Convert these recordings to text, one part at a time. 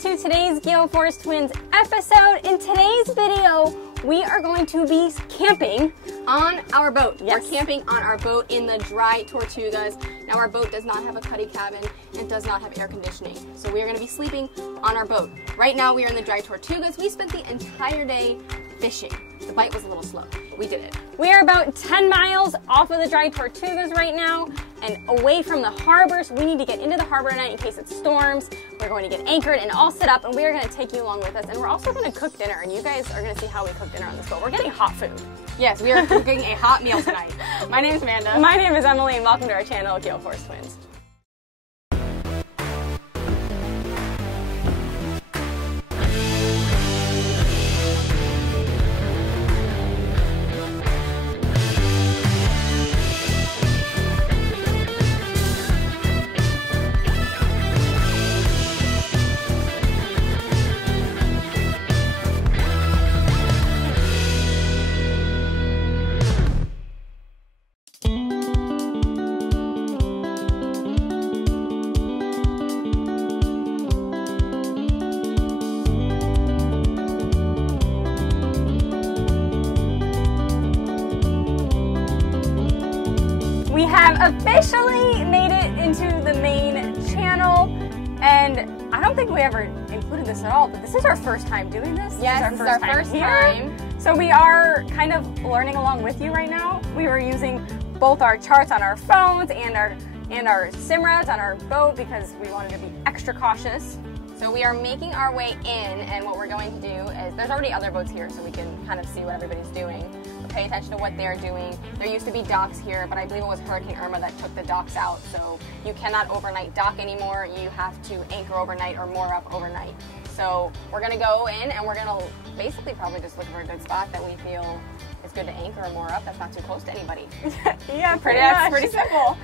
to today's Gale Force Twins episode. In today's video, we are going to be camping on our boat. Yes. We're camping on our boat in the Dry Tortugas. Now our boat does not have a cuddy cabin and does not have air conditioning. So we are going to be sleeping on our boat. Right now we are in the Dry Tortugas. We spent the entire day fishing. The bite was a little slow. We did it. We are about 10 miles off of the Dry Tortugas right now and away from the harbor, so we need to get into the harbor tonight in case it storms. We're going to get anchored and all set up, and we are going to take you along with us. And we're also going to cook dinner, and you guys are going to see how we cook dinner on this boat. We're getting hot food. Yes, we are cooking a hot meal tonight. My name is Amanda. My name is Emily, and welcome to our channel, Gale Force Twins. We have officially made it into the main channel, and I don't think we ever included this at all, but this is our first time doing this. Yes, this is our first time. So we are kind of learning along with you right now. We were using both our charts on our phones and our sim routes on our boat because we wanted to be extra cautious. So we are making our way in, and what we're going to do is, there's already other boats here so we can kind of see what everybody's doing. Pay attention to what they're doing. There used to be docks here, but I believe it was Hurricane Irma that took the docks out, so you cannot overnight dock anymore. You have to anchor overnight or moor up overnight. So we're gonna go in and we're gonna basically probably just look for a good spot that we feel is good to anchor or moor up that's not too close to anybody. Yeah, That's pretty simple.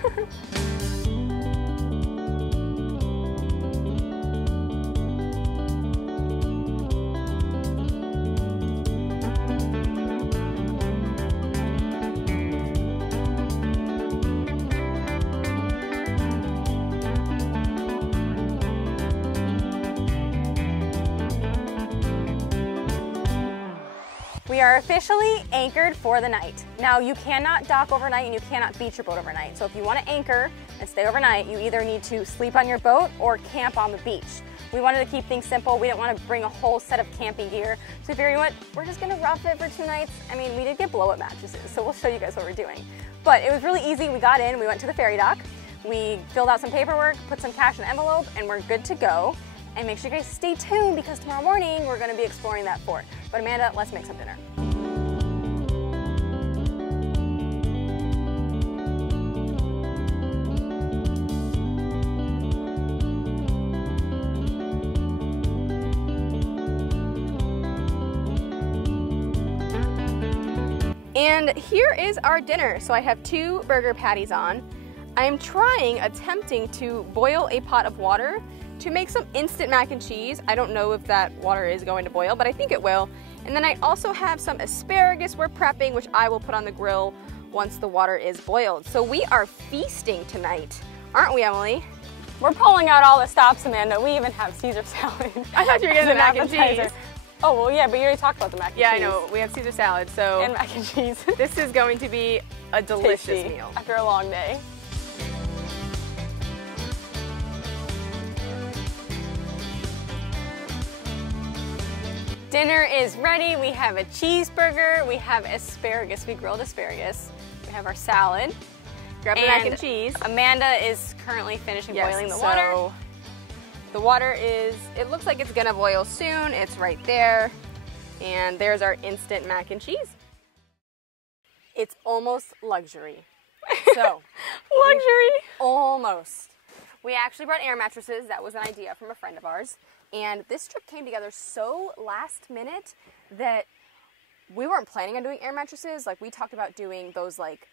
We are officially anchored for the night. Now, you cannot dock overnight and you cannot beach your boat overnight. So if you want to anchor and stay overnight, you either need to sleep on your boat or camp on the beach. We wanted to keep things simple. We didn't want to bring a whole set of camping gear. So if you're what, we're just gonna rough it for 2 nights. I mean, we did get blow-up mattresses, so we'll show you guys what we're doing. But it was really easy. We got in, we went to the ferry dock, we filled out some paperwork, put some cash in an envelope, and we're good to go. And make sure you guys stay tuned because tomorrow morning we're gonna be exploring that fort. But Amanda, let's make some dinner. And here is our dinner. So I have 2 burger patties on. I'm attempting to boil a pot of water to make some instant mac and cheese. I don't know if that water is going to boil, but I think it will. And then I also have some asparagus we're prepping, which I will put on the grill once the water is boiled. So we are feasting tonight, aren't we, Emily? We're pulling out all the stops, Amanda. We even have Caesar salad. I thought you were getting the mac and cheese. Oh, well, yeah, but you already talked about the mac and cheese. Yeah, I know. We have Caesar salad, so. And mac and cheese. This is going to be a delicious Tasty meal. after a long day. Dinner is ready. We have a cheeseburger. We have asparagus. We grilled asparagus. We have our salad. Grab the mac and cheese. Amanda is currently finishing boiling the water. The water is, it looks like it's gonna boil soon. It's right there. And there's our instant mac and cheese. It's almost luxury. So, luxury. Almost. We actually brought air mattresses. That was an idea from a friend of ours. And this trip came together so last minute that we weren't planning on doing air mattresses. Like, we talked about doing those, like,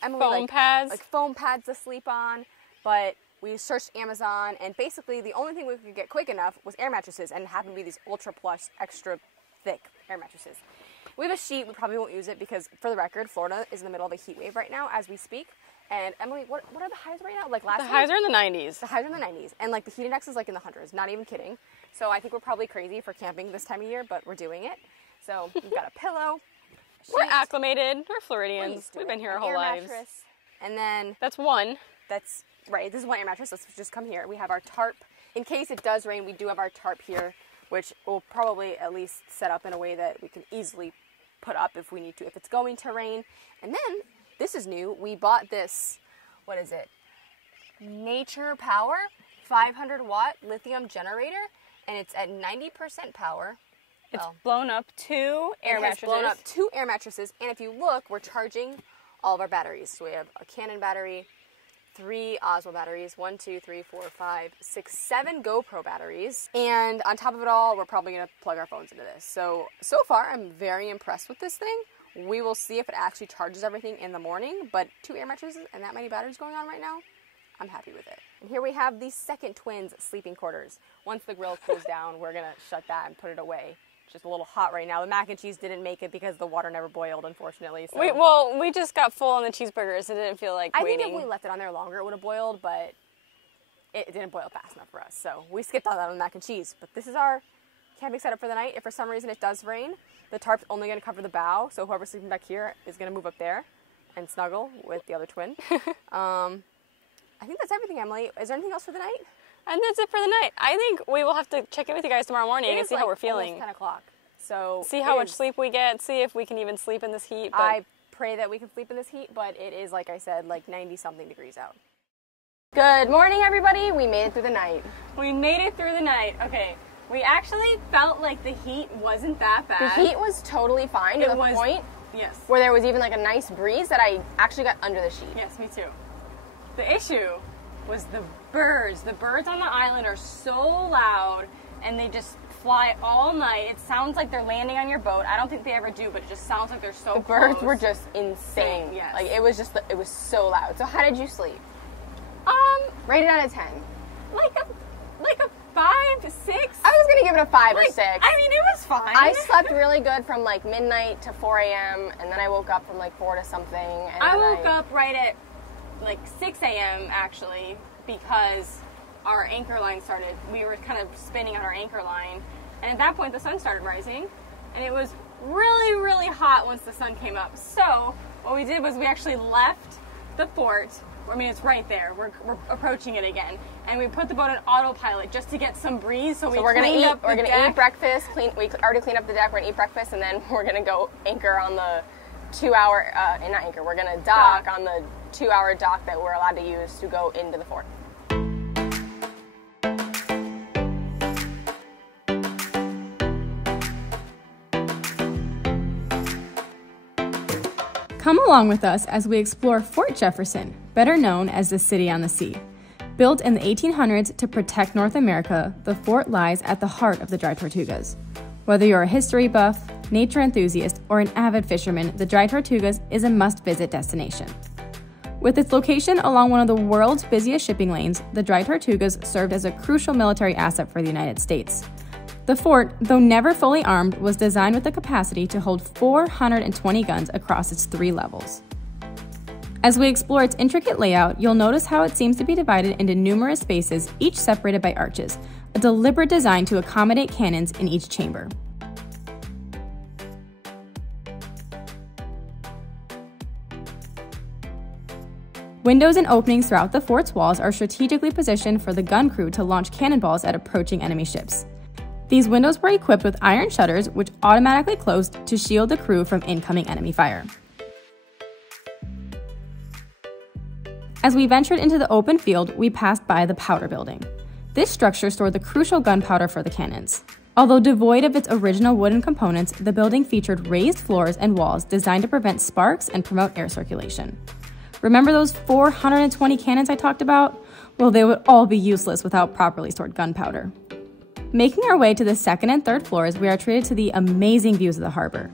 Emily, foam pads. Like foam pads to sleep on. But we searched Amazon, and basically the only thing we could get quick enough was air mattresses, and it happened to be these ultra plush, extra thick air mattresses. We have a sheet. We probably won't use it because, for the record, Florida is in the middle of a heat wave right now as we speak. And Emily, what are the highs right now? Like last The time? highs are in the 90s. The highs are in the 90s. And like the heat index is like in the hundreds, not even kidding. So I think we're probably crazy for camping this time of year, but we're doing it. So we've got a pillow. We're acclimated. We're Floridians. used to We've it. been here our An whole air lives. mattress. And then That's one. that's right. This is one air mattress. Let's just come here. We have our tarp. In case it does rain, we do have our tarp here, which we'll probably at least set up in a way that we can easily put up if we need to, if it's going to rain. And then, this is new, we bought this, what is it? Nature Power 500 watt lithium generator, and it's at 90% power. It's blown up 2 air mattresses. It's blown up 2 air mattresses, and if you look, we're charging all of our batteries. So we have a Canon battery, 3 Osmo batteries, 1, 2, 3, 4, 5, 6, 7 GoPro batteries. And on top of it all, we're probably gonna plug our phones into this. So far, I'm very impressed with this thing. We will see if it actually charges everything in the morning, but 2 air mattresses and that many batteries going on right now, I'm happy with it. And here we have the second twins' sleeping quarters. Once the grill cools down, we're gonna shut that and put it away. It's just a little hot right now. The mac and cheese didn't make it because the water never boiled, unfortunately. So. We just got full on the cheeseburgers. It didn't feel like waiting. I think if we left it on there longer, it would have boiled, but it didn't boil fast enough for us. So we skipped on that on the mac and cheese. But this is our camping setup for the night. If for some reason it does rain, the tarp's only going to cover the bow. So whoever's sleeping back here is going to move up there and snuggle with the other twin. I think that's everything, Emily. Is there anything else for the night? And that's it for the night. I think we will have to check in with you guys tomorrow morning and see how we're feeling. It's 10 o'clock. So see how much sleep we get, see if we can even sleep in this heat. But I pray that we can sleep in this heat, but it is, like I said, like 90-something degrees out. Good morning, everybody. We made it through the night. We made it through the night. Okay, we actually felt like the heat wasn't that bad. The heat was totally fine to the point where there was even like a nice breeze that I actually got under the sheet. Yes, me too. The issue was the birds. The birds on the island are so loud, and they just fly all night. It sounds like they're landing on your boat. I don't think they ever do, but it just sounds like they're so The birds were just insane. Yes. Like it was so loud. So how did you sleep? Rated out of 10. Like a 5, 6. I was gonna give it a 5 or 6. I mean, it was fine. I slept really good from like midnight to 4 a.m. and then I woke up from like 4 to something. And I woke up right at like 6 a.m. actually, because our anchor line started. We were kind of spinning on our anchor line, and at that point the sun started rising, and it was really, really hot once the sun came up. So what we did was we actually left the fort. I mean, it's right there. We're approaching it again, and we put the boat on autopilot just to get some breeze. So we're gonna eat. We're gonna eat breakfast. We already cleaned up the deck. We're gonna eat breakfast, and then we're gonna go anchor on the 2-hour. Not anchor. We're gonna dock on the 2-hour dock that we're allowed to use to go into the fort. Come along with us as we explore Fort Jefferson, better known as the City on the Sea. Built in the 1800s to protect North America, the fort lies at the heart of the Dry Tortugas. Whether you're a history buff, nature enthusiast, or an avid fisherman, the Dry Tortugas is a must-visit destination. With its location along one of the world's busiest shipping lanes, the Dry Tortugas served as a crucial military asset for the United States. The fort, though never fully armed, was designed with the capacity to hold 420 guns across its 3 levels. As we explore its intricate layout, you'll notice how it seems to be divided into numerous spaces, each separated by arches, a deliberate design to accommodate cannons in each chamber. Windows and openings throughout the fort's walls are strategically positioned for the gun crew to launch cannonballs at approaching enemy ships. These windows were equipped with iron shutters which automatically closed to shield the crew from incoming enemy fire. As we ventured into the open field, we passed by the powder building. This structure stored the crucial gunpowder for the cannons. Although devoid of its original wooden components, the building featured raised floors and walls designed to prevent sparks and promote air circulation. Remember those 420 cannons I talked about? Well, they would all be useless without properly stored gunpowder. Making our way to the 2nd and 3rd floors, we are treated to the amazing views of the harbor.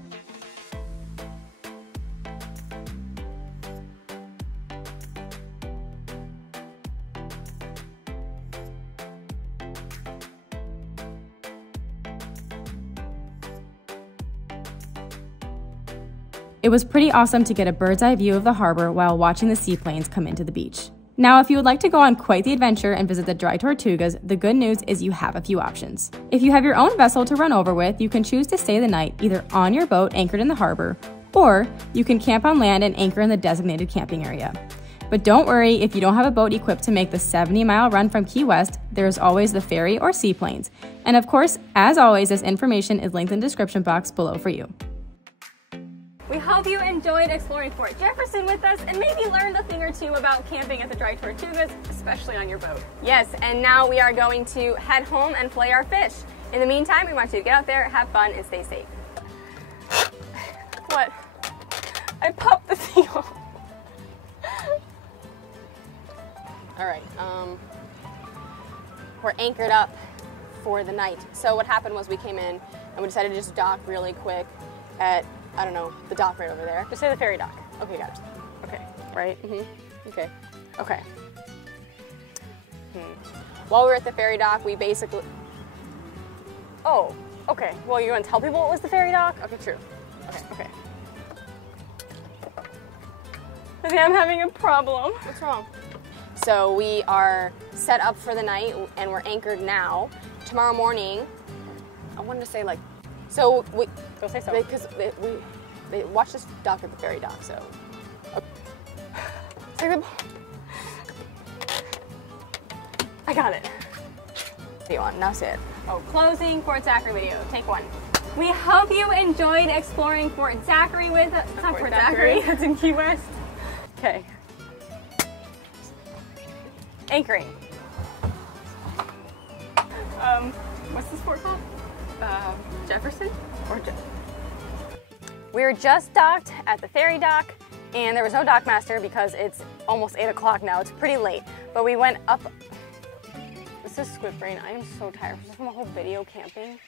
It was pretty awesome to get a bird's eye view of the harbor while watching the seaplanes come into the beach. Now, if you would like to go on quite the adventure and visit the Dry Tortugas, the good news is you have a few options. If you have your own vessel to run over with, you can choose to stay the night either on your boat anchored in the harbor, or you can camp on land and anchor in the designated camping area. But don't worry, if you don't have a boat equipped to make the 70-mile run from Key West, there's always the ferry or seaplanes. And of course, as always, this information is linked in the description box below for you. We hope you enjoyed exploring Fort Jefferson with us and maybe learned a thing or two about camping at the Dry Tortugas, especially on your boat. Yes, and now we are going to head home and flay our fish. In the meantime, we want you to get out there, have fun, and stay safe. What? I popped the thing off. All right, we're anchored up for the night. So what happened was we came in and we decided to just dock really quick at, I don't know, the dock right over there. Just say the ferry dock. Okay, got it. Okay, right? Okay. Okay. While we were at the ferry dock, we basically... Oh, okay. Well, you want to tell people what was the ferry dock? Okay, true. Okay. I think I'm having a problem. What's wrong? So we are set up for the night and we're anchored now. Tomorrow morning, I wanted to say like, so we... Go say so. Because they watched us dock at the ferry dock, so... Okay. I got it. You want, now say it. Oh, closing Fort Zachary video. Take one. We hope you enjoyed exploring Fort Zachary with us. It's not Fort Zachary, it's in Key West. Okay. Anchoring. What's this fort called? Jefferson? We were just docked at the ferry dock, and there was no dock master because it's almost 8 o'clock now. It's pretty late, but we went up. This is Squid Brain. I am so tired from a whole video camping.